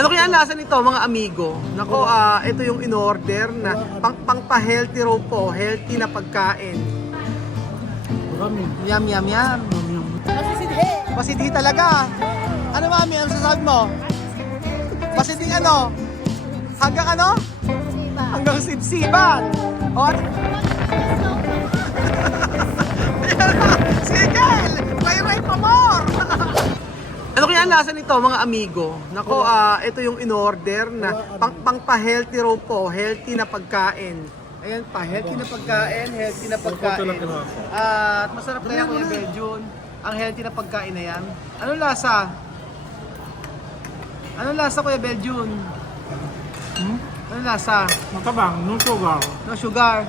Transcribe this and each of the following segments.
Ano kaya ang lasa nito mga amigo? Nako, ito yung in-order na pang-pa-healthy raw po, healthy na pagkain. Marami. Yum, yum, yum. Masisidhe. Pasidhi talaga. Ano mami, ano sasabi mo? Pasidhi ano? Hanggang ano? Siba. Hanggang sipsiban. O, sige, may pa more. Ano kaya ang lasa nito mga amigo? Nako, ito yung in-order na pang-pa-healthy raw po, healthy na pagkain. Ayan pa, healthy na pagkain, healthy na pagkain. At masarap kaya Kuya Beljun, ang healthy na pagkain na yan. Anong lasa? Anong lasa Kuya Beljun? Anong lasa? Matabang, no sugar. No sugar.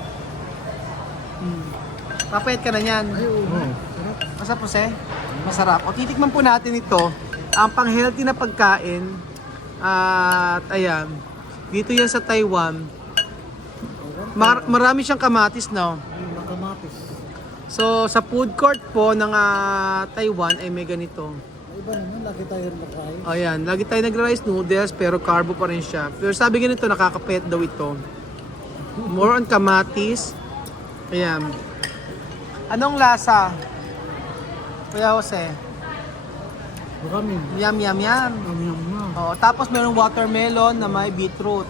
Papayat ka na yan. Masarap po, se? Masarap. O, titikman po natin ito. Ang pang-healthy na pagkain. At, ayan. Dito yan sa Taiwan. Marami siyang kamatis, no? Kamatis. So, sa food court po ng Taiwan ay may ganito. Iba naman, lagi tayo nag-try. O, ayan. Lagi tayo nag-rice noodles, pero carbo pa rin siya. Pero sabi ganito, nakakapet daw ito. More on kamatis. Ayan. Anong lasa? Kuya Jose? Marami. Yum, yum, yum. Oh, tapos meron watermelon na may beetroot.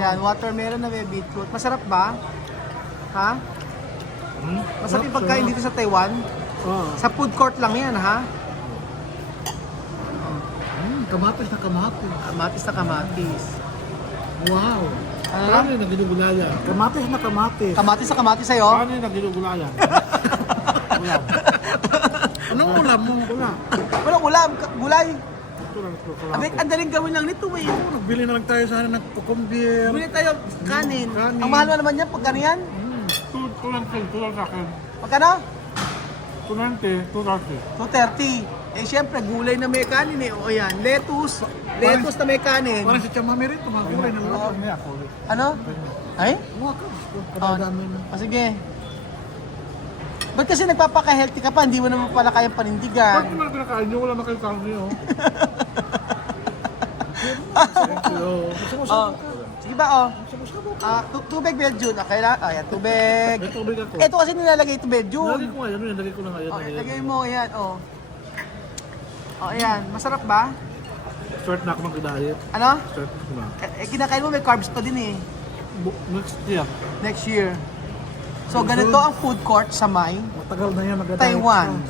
Yan, watermelon na may beetroot. Masarap ba? Ha? Masarap yung pagkain dito sa Taiwan? Sa food court lang yan, ha? Kamatis na kamatis. Kamatis na kamatis. Wow. Ano? Paano yung nagginugulaya? Kamatis na kamatis. Kamatis na kamatis sa'yo? Paano yung nagginugulaya? Ulam. Anong ulam mo? Ulam. Walang ulam, gulay. Ulam. Abik, ang daling gawin lang nito, eh. Nagbili na lang tayo sana ng kukumbir. Bili tayo kanin. Kanin. Ang mahal naman yan, pagkano yan? Tulang sa akin. Pagkano? Tulante. 230. Eh, syempre, gulay na may kanin, eh. O, yan. Lettuce na may kanin. Parang si Chamami rin, tumagulay ng lahat. Ano? Ay? Kadadami na. O, sige. Ba't kasi nagpapaka-healthy ka pa? Hindi mo naman pala kayang panindigan. Bakit naman kinakain nyo? Wala na kayo karne, oh. Oh, sige ba, oh? Tubig, Beljun. Okay lang? Ayan, tubig. May tubig ako. Ito kasi nilalagay ito, Beljun. Lagi ko nga yan, lagay ko na ngayon. Okay, lagay mo, ayan, oh. Oh, ayan. Masarap ba? Start na ako mag-diet. Ano? Start ko na. Kinakain mo, may carbs pa din, eh. Next year. Next year. So, ganito ang food court sa May, Matagal na yan mag-diet. Taiwan.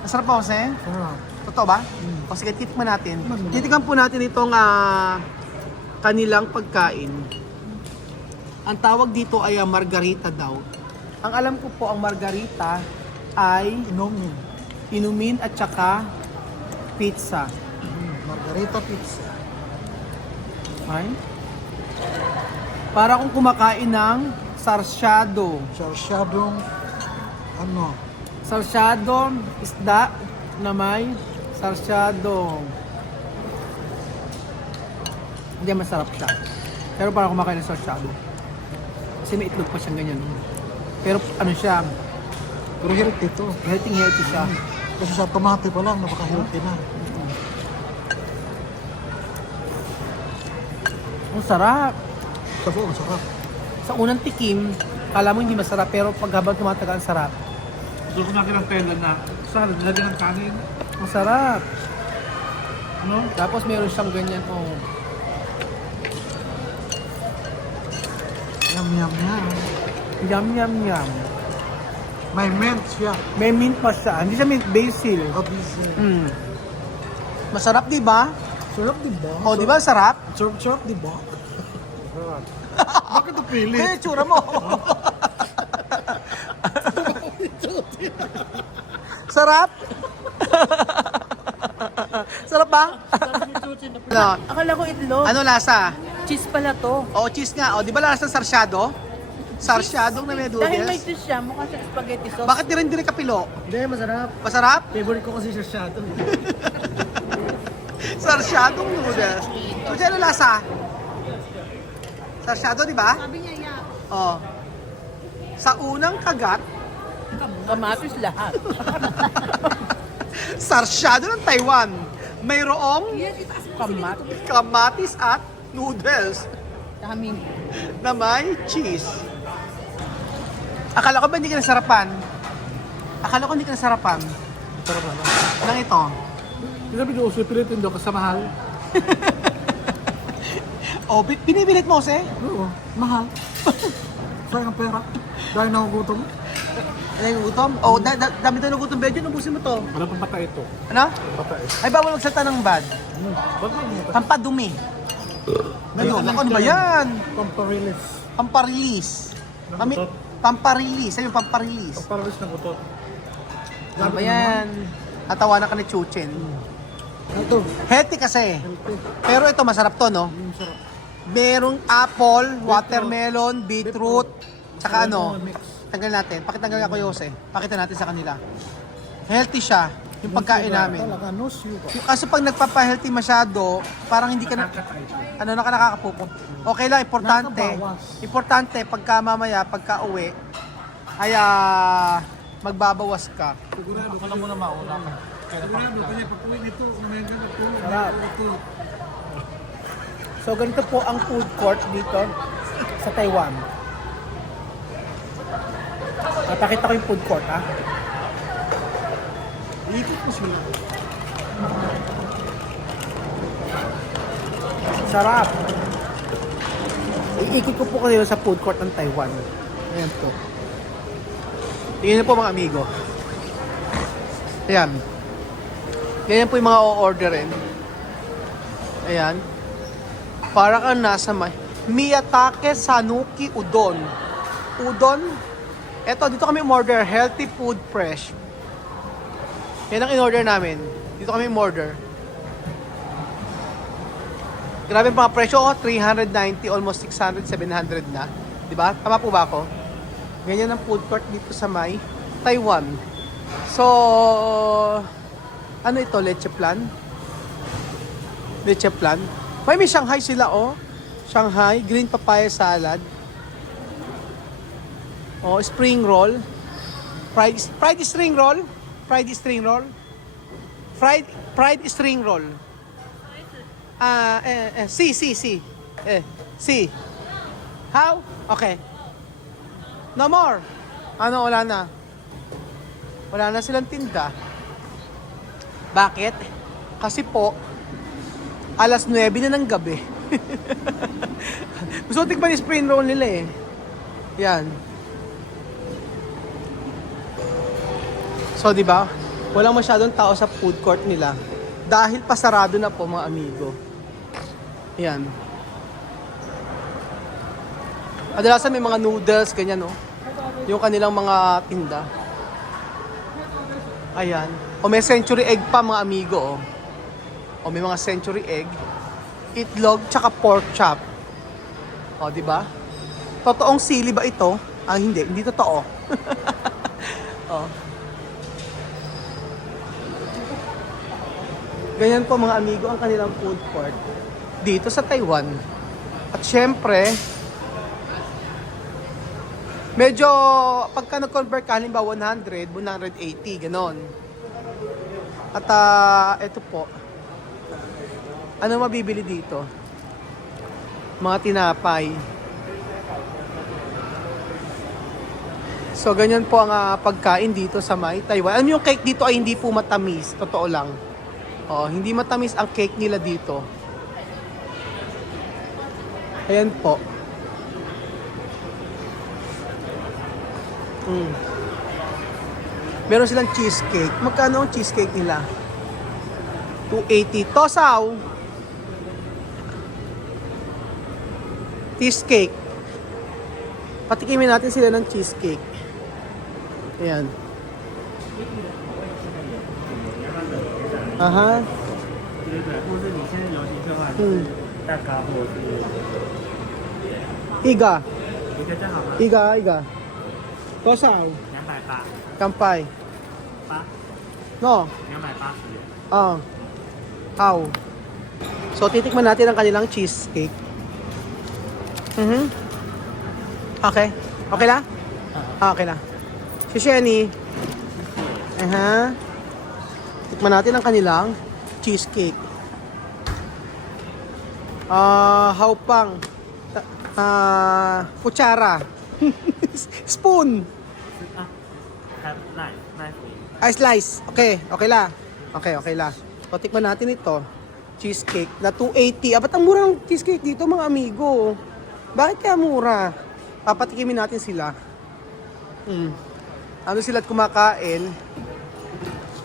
Masarap ba, Jose? Sarap. Totoo ba? O sige, titikman natin. Titikman po natin itong kanilang pagkain. Ang tawag dito ay margarita daw. Ang alam ko po, ang margarita ay inumin at saka pizza. Margarita pizza. Ay? Para kung kumakain ng sarsyado. Sarsyadong ano? Sarsyadong isda na may sarsyado. Hindi, masarap siya. Pero parang kumakain ng sarsyado. Kasi may itlog pa siyang ganyan. Pero ano siya, Pero healthy ito. healthy siya. Kasi sa tomate pa lang, napaka-healthy na. Ang sarap. Ang sarap. Sa unang tikim, kala mo hindi masarap, pero pag habang tumatagal, ang sarap. Gusto ko nakin ng tela na salad, lagyan ng kanin. Ang sarap. No? Tapos meron siyang ganyan, oh. Yum, yum, yum. Yum, yum, yum. May mint siya. May mint pa siya. Hindi siya mint, basil. Obviously. Masarap, di ba? Sarap, diba? Oh, di ba? Sarap? Sarap, diba? Sarap. Bakit ito pili? Eh, tsura mo. Sarap? Sarap ba? Ano? Akala ko itlog. Ano lasa? Cheese pala to. Oo, cheese nga. O, di ba lasa ng sarsyado? Sarsyadong na may Dahil may noodles. cheese siya, mukha siya spaghetti sauce. Bakit di rin dire kapilo? Hindi, masarap. Masarap? Favorite ko kasi siya ito. Sarsyadong noodles. So, ano lasa? Sarsyado, di ba? Sabi niya, yeah. Oh. Sa unang kagat, Kamatis lahat. sarsyado ng Taiwan. Mayroong Yes, itaas mo Kamat. Kamatis at noodles Daming. na may cheese. Akala ko ba hindi ka nasarapan? Akala ko hindi ka nasarapan. Sarap na. Nang ito. Sinabi ko, sipilitin daw kasi mahal. Oh, binibilit mo, se? Oo, mahal. Sayang ang pera. Dahil nakugutom. Ano yung gutom? Oh, dami tayo ng gutom, Bedyo. Ubusin mo to. Wala pang patay ito. Ano? Patay. Ay, bawal magsalita ng bad. Ba't mo? Pampadumi. Ganun. Ano ba yan? Pamparilis. Pamparilis. Kami, pamparilis. Ayun, pamparilis. Pamparilis ng butot. Ano ba yan? Natawanan ka ni Chuchen. Ito. Healthy kasi. Healthy. Pero ito, masarap to, no? Sarap. Merong apple, watermelon, beetroot, tsaka ano. Mix. Tanggal natin. Pakitanggal ako, Yose. Pakita natin sa kanila. Healthy siya, yung pagkain namin. Talaga, no sugar. Kaso pag nagpapa-healthy masyado, parang hindi ka na, nakakapupo. Okay lang, importante. Nakakabawas. Importante, pagka mamaya, pagka uwi, ay magbabawas ka. Sigurado ka na muna mauna ka. Sigurado kanya pag-uwi nito, umayagan na po. Sarap. So ganito po ang food court dito sa Taiwan. Papakita ko yung food court, ha? Ikot mo sila. Sarap. Iikot ko po kayo sa food court ng Taiwan. Ayan po. Tingnan niyo po mga amigo. Ayan. Ganyan po yung mga o-orderin. Ayan. Para kang nasa Miyatake Sanuki Udon. Udon. Eto, dito kami order healthy food fresh. Yan ang in-order namin. Dito kami order. Grabe ang mga presyo, 390, almost 600, 700 na. Diba? Tama po ba ako? Ganyan ang food court dito sa may Taiwan. So, ano ito? Leche plan? Leche plan? May Shanghai sila, oh. Shanghai, green papaya salad. Oh, spring roll. Fried string roll. Fried string roll. Fried string roll. C. C. How? Okay. No more. Ano, wala na. Wala na silang tinda. Bakit? Kasi po, alas 9 na ng gabi. Gusto ko tikman yung spring roll nila eh. Yan. So, di ba? Walang masyadong tao sa food court nila. Dahil pasarado na po, mga amigo. Yan. Kadalasan may mga noodles, ganyan, no? Yung kanilang mga tinda. Ayan. O may century egg pa, mga amigo, oh. O may mga century egg. Itlog, tsaka pork chop. O, di ba? Totoong sili ba ito? Ah, hindi. Hindi totoo. O. Ganyan po mga amigo ang kanilang food court dito sa Taiwan. At syempre, medyo pagka nag-convert ka, halimbawa 100, 180, ganon. At ito po, ano mabibili dito? Mga tinapay. So, ganyan po ang pagkain dito sa may Taiwan. Alam mo yung cake dito ay hindi po matamis, totoo lang. Oh, hindi matamis ang cake nila dito. Ayan po. Meron silang cheesecake. Magkano ang cheesecake nila? 280. Tosaw. Cheesecake. Patikimin natin sila ng cheesecake. Ayan. Aha. 或是你现在游行的话，大咖或是 Iga. 一个正好吗？ Iga. Tosaw. 280 Kampay. 八 No. 280元。 Ah. How? So, titikman natin ang kanilang cheesecake. Okay. Okay lang? Okay lang. Si Shenny. Tikman natin ang kanilang cheesecake. Haupang. Kutsara. Spoon. have knife Slice. Okay, okay la. Okay la. So, tikman natin ito. Cheesecake na 280. Ba't ang mura ng cheesecake dito, mga amigo? Bakit kaya mura? Papatikimin natin sila. Ano sila at kumakain?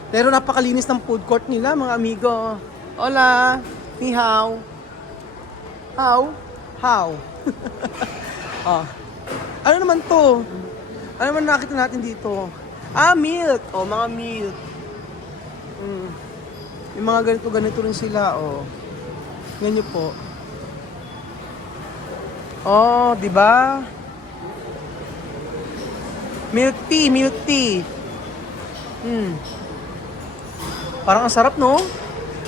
Pero napakalinis ng food court nila, mga amigo. Hola! Ni hao. How? Oh. Ano naman to? Ano naman nakita natin dito? Milk. Mga milk. Yung mga ganito rin sila, Ganyan po. Di ba? Milk tea. Parang ang sarap, no?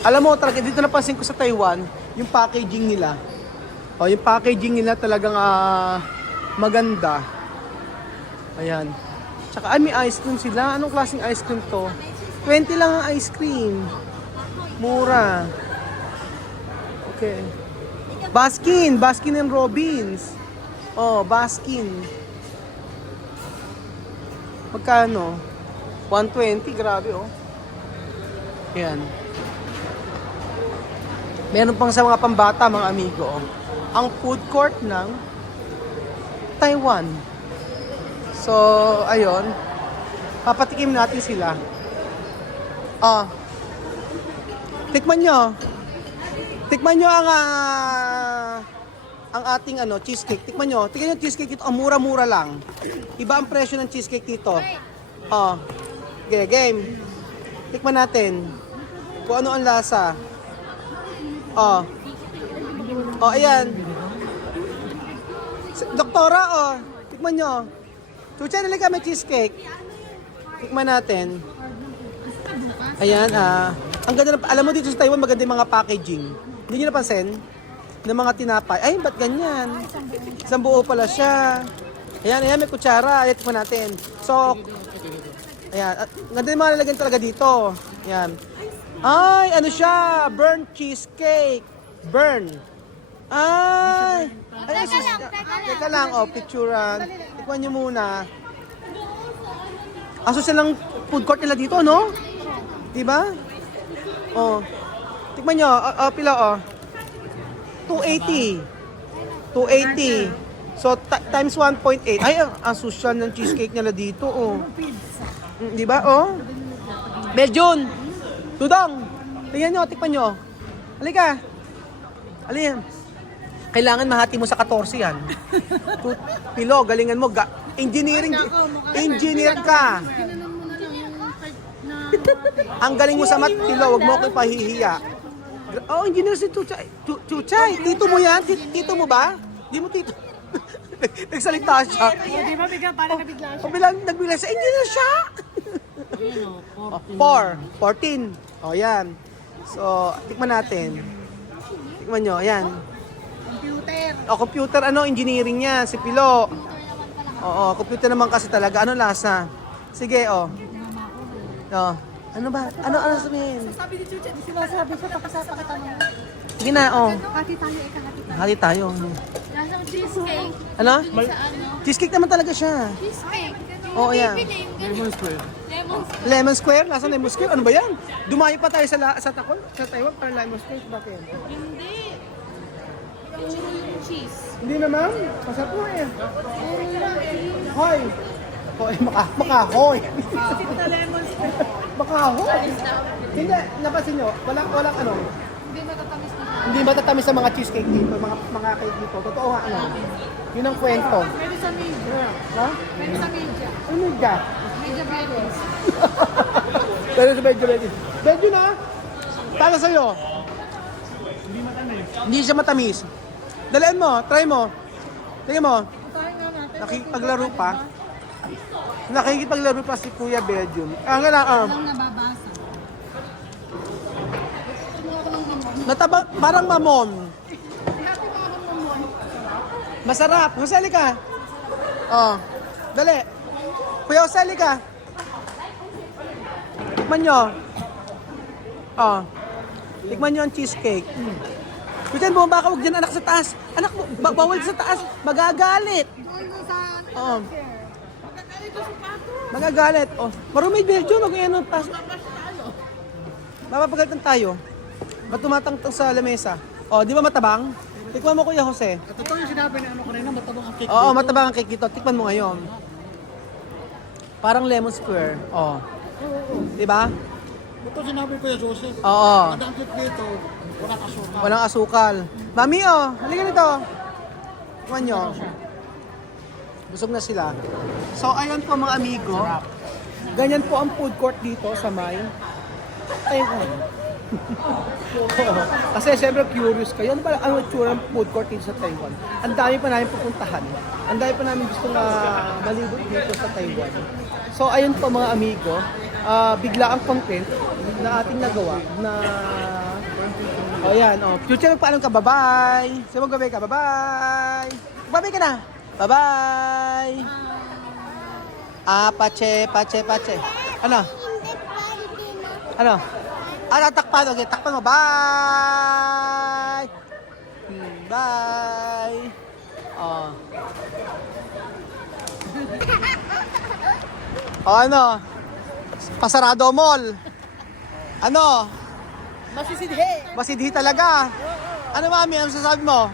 Alam mo, talaga dito napansin ko sa Taiwan, yung packaging nila. Yung packaging nila talagang maganda. Ayan. Tsaka may ice cream sila. Anong klaseng ice cream to? 20 lang ang ice cream. Mura. Okay. Baskin and Robbins. Baskin. Magkano? 120, grabe Ayan. Meron pang sa mga pambata, mga amigo. Ang food court ng Taiwan. So, ayun. Papatikim natin sila. Tikman nyo ang ating cheesecake. Tikman nyo cheesecake ito. Ang mura-mura lang. Iba ang presyo ng cheesecake dito. Okay, game. Tikman natin. Kung ano ang lasa. Ayan. Doktora, tikman nyo. Chucha, nalika may cheesecake. Tikman natin. Ayan, ang ganda alam mo dito sa Taiwan, maganda yung mga packaging. Hindi nyo napansin? Ng mga tinapay. Ay, ba't ganyan? Isang buo pala siya. Ayan, may kutsara. Ayan, tikman natin. So, ayan. Ganda yung mga lalagyan talaga dito. Ayan. Ay, ano siya? Burnt cheesecake. Burn. Ay, teka lang, picturean. Tikman nyo muna. Aso silang food court nila dito, no? Diba? Tikman nyo, pila, 280. So, times 1.8. Ay, ang social ng cheesecake nila dito, Diba, Belgian. Tudong. Tingnan nyo, tikman nyo. Halika. Alin. Kailangan mahati mo sa 14 yan. Pilo, galingan mo. Engineer ka. Ang galing mo sa mat, Pilo. Huwag mo ako ipahihiya. Engineer si Chuchay. Chuchay, tito mo yan? Tito mo ba? Di mo tito. Nagsalita siya. Di ba bigla, parang nabigla siya. Bilang nagbigla siya. Engineer siya. 14. Yan. So, tikman natin. Tikman nyo, ayan. Computer, engineering yan, si Pilo. Computer naman kasi talaga. Ano lasa? Sige, Ano ba? Ano sabihin? Sabi ni Chucha, sinasabi ko tapos napakatanong. Sige na, Hati tayo, Hati tayo. Lasang cheesecake. Ano? Sa Cheesecake naman talaga siya. cheesecake. Yan. Lemon square. Lemon Square? Nasaan Lemon Square? Ano ba yan? Dumayo pa tayo sa Taiwan para Lemon Square. Bakit? Hindi. Yung cheese. Hindi naman. Masarap po Puro cheese. Hoy! Makahoy! Makahoy! Hindi, napansin nyo, walang Hindi matatamis na. hindi matatamis sa mga cheesecake dito, mga cake dito. Totoo nga, Yun ang kwento. Pwede sa media. Ha? Pwede sa media. Ano ka? Media berries. Pero sa medyo ready. Medyo na! Para sa'yo. Hindi siya matamis. Dalaan mo, try mo. Tingnan mo. Nakikipaglaro pa. Nakikipaglaro pa si Kuya Belgium. Ang Nababasa. nataba, parang mamon. Masarap. Husali ka. Dali. Kuya, husali ka. Tikman nyo. Tikman nyo ang cheesecake. Kuchen, bumaba ka, huwag dyan anak sa taas. Anak mo, bawal sa taas. Magagalit. Oo. Magagalit. Oh, marumi Belgium, huwag yan ang taas. Mapapagalitan tayo. Ba't tumatangtang sa lamesa? Oh, di ba matabang? Tikman mo Kuya Jose. At ito yung sinabi ni ano kanina, matabang ang cake Oo, dito. matabang ang cake dito. Tikman mo ngayon. Parang lemon square. Oh. Di ba? Ito sinabi ko yung Joseph. Oo. Ang cake dito, walang asukal. Walang asukal. Mami, oh, halika nito. Tikman nyo. Busog na sila. So, ayan po mga amigo. Ganyan po ang food court dito sa May. Taiwan. Kasi syempre curious kayo. Ano ba ang itsura ng food court dito sa Taiwan? Ang dami pa namin pupuntahan. Ang dami pa namin gustong malibot dito sa Taiwan. So, ayun po mga amigo. Bigla ang content na ating nagawa na oh yan, oh. Future, magpaalam ka, bye-bye. So, magbabay ka, bye-bye. Magbabay ka na. Bye-bye. Pache. Ano? Ano? Takpan. Okay, takpan mo. Bye! Bye! Oh. Oh, ano? Pasarado mall. Ano? Masisidhe. Masidhi talaga. Ano, mami? Ano sasabi mo?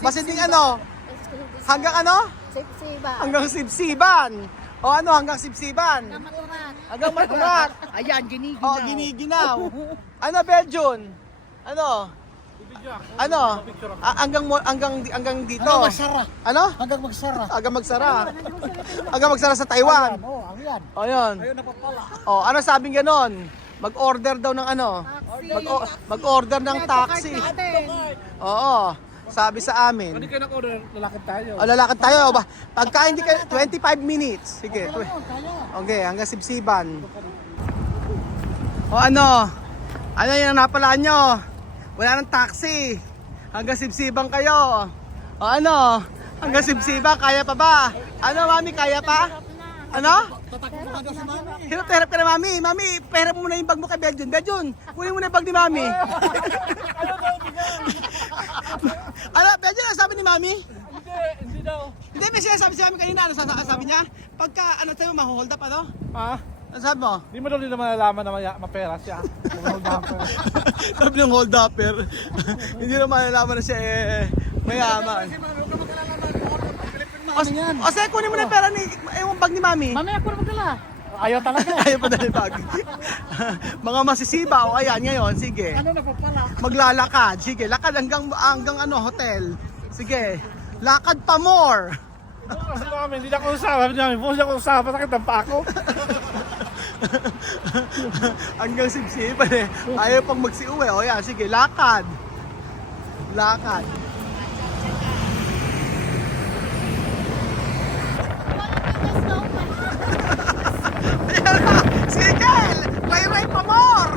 Masidhing ano? Hanggang ano? Sipsiba. Hanggang sibsiban. O ano, hanggang sibsiban? Maturat. Hanggang maturat. Ayan, giniginaw. O, giniginaw. Ano, Belgian? Ano? Ano? Hanggang dito. Hanggang magsara. Ano? Hanggang magsara. Hanggang magsara. Hanggang magsara sa Taiwan. Oo, ang yan. O, yun. Ayun na papala. O, ano sabing ganon? Mag-order daw ng ano? Mag-order ng taxi. Oo. Sabi sa amin. Hindi kayo nag-order, lalakad tayo. O, lalakad tayo. Pagka hindi ka, 25 minutes. Sige. Okay, hanggang sibsiban. O ano? Ano yung napalaan nyo? Wala ng taxi. Hanggang sibsiban kayo. O ano? Hanggang sibsiban, kaya pa ba? Ano, mami, kaya pa? Ano? Tatakbo ka daw si mami. Hirap ka na, mami. Mami, pera mo na yung bag mo kay Belgian. Belgian, kunin mo na yung bag ni mami. Ano, Belgian, ano sabi ni mami? Hindi daw. Hindi, may sinasabi si mami kanina. Ano sabi niya? Pagka, ano tayo, ma-hold up, ano? Ha? Ano sabi mo? Di mo daw nila malalaman na mapera siya. Sabi ng hold upper. Hindi na malalaman na siya mayaman. O sige, kunin mo na yung pera ni, yung bag ni mami. Mamaya ko na magdala. Ayaw talaga. Ayaw pa dala yung bag. Mga masisiba, o ayan, ngayon, sige. Ano na papala? Maglalakad, sige, lakad hanggang ano, hotel. Sige, lakad pa more. Kasi namin, hindi na ako usama. Sabi namin, hindi ako usama. Sakit ang pa ako. Hanggang sibsiban eh. Ayaw pang magsiuwi. O yan, sige, lakad. Lakad. Ayan na, sige, ray-ray pa more.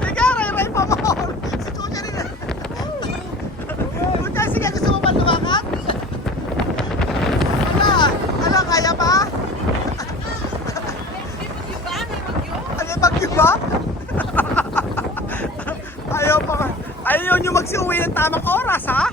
Sige, ray-ray pa more. Si Chucha rin. Chucha, sige, gusto mo ba lumakad? Ano, kaya pa? Ano yung bagyo ba? Ayaw pa. Ayaw nyo magsiuwi ng tamang oras, ha?